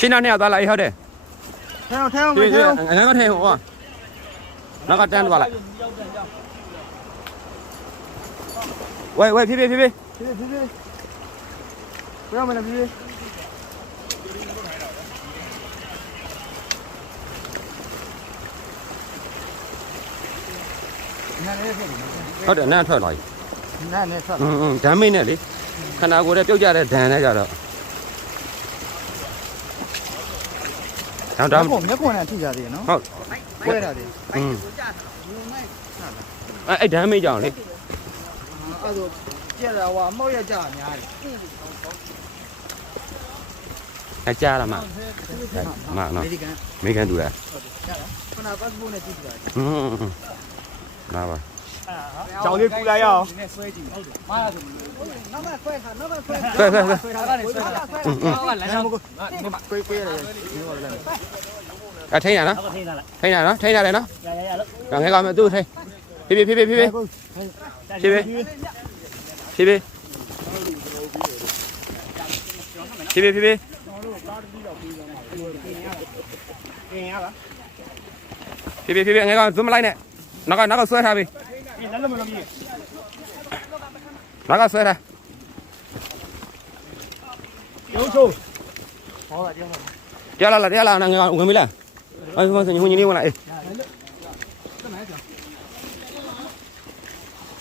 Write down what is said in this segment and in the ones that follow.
ရှင်းနောက်နဲ့ရောက်သွားလိုက်ဟုတ်တယ်ထဲအောင်ထဲအောင်မထဲအောင်အနောက်ကထဲအောင်ဟောနောက်ကတန်းသွားလိုက်ဝဲဝဲဖြည်းဖြည်းဖြည်းဖြည်းဖြည်းဖြည်းဘယ်မှာလဲဖြည်းဖြည်းဟုတ်တယ်နားထွက်လာပြီနားနဲ့ထွက်อืมဓာတ်မိတ်နဲ့လေခန္ဓာကိုယ်ထဲပြုတ်ကြတဲ့ဓာတ်နဲ့ကြတော့ ဒါဒါမျက်ကွန်နဲ့ထိကြသေးရနော်ဟုတ်ကွဲတာလေအင်းအဲ့အဲ့ဒမ်းမေးကြအောင်လေအဲ့ဒါကြက်လာဟွာအမောက်ရကြအများကြီးအကြရမှာမနော်မေကန်တူလားခဏပတ်ဖို့နဲ့ကြည့်ကြဟွန်းနားပါကြောင်လေးကူလိုက်ရအောင်နည်းဆွဲကြည့်ဟုတ်တယ်မားရဆို 快快快！嗯嗯，来上，龟龟来，à thấy nhà nó thấy nhà nó thấy nhà này nó à nghe coi mà tôi thấy. Phi phi phi phi phi phi. Phi phi. Phi phi. Phi phi phi phi. Nghe con zoom lại nè. Nó con, nó con xuôi ra đi. nó con xuôi ra. Dia lah, là lah, nak ngau ngau mila. Ai không thành hôn như này lại.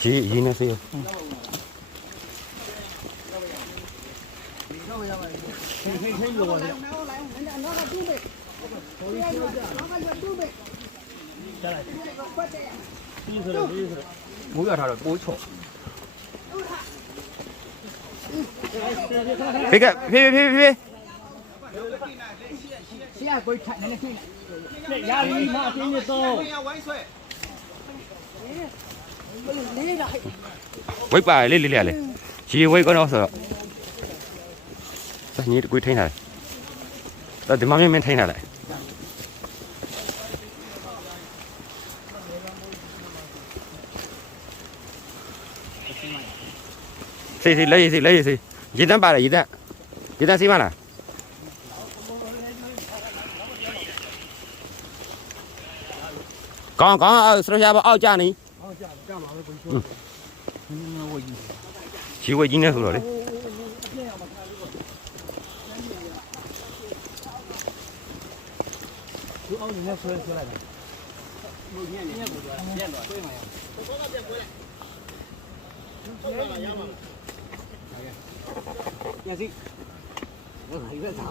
Chị gì nó siêu. Mũi ở đâu rồi, mũi chỗ. ဖေကဖေဖေဖေဖေဆရာကိုထိုင်နေနေထိုင်နေရာလီမအတင်းနေတော့ဝိတ်ပါလေလေးလေးလေရေဝိတ်ကတော့ဆိုတော့ညီကိုထိုင်လာတယ်တော့ဒီမမင်းမင်းထိုင်လာတယ်အစီမရ Sí, sí, lấy gì, lấy gì, sí. Dính tấm ba là dính á. Dính tấm xí mà là. Còn ở số ra bao ao cha này. Ừ. Chỉ quay dính nữa rồi đấy. Thank you. 是。我还以为咋？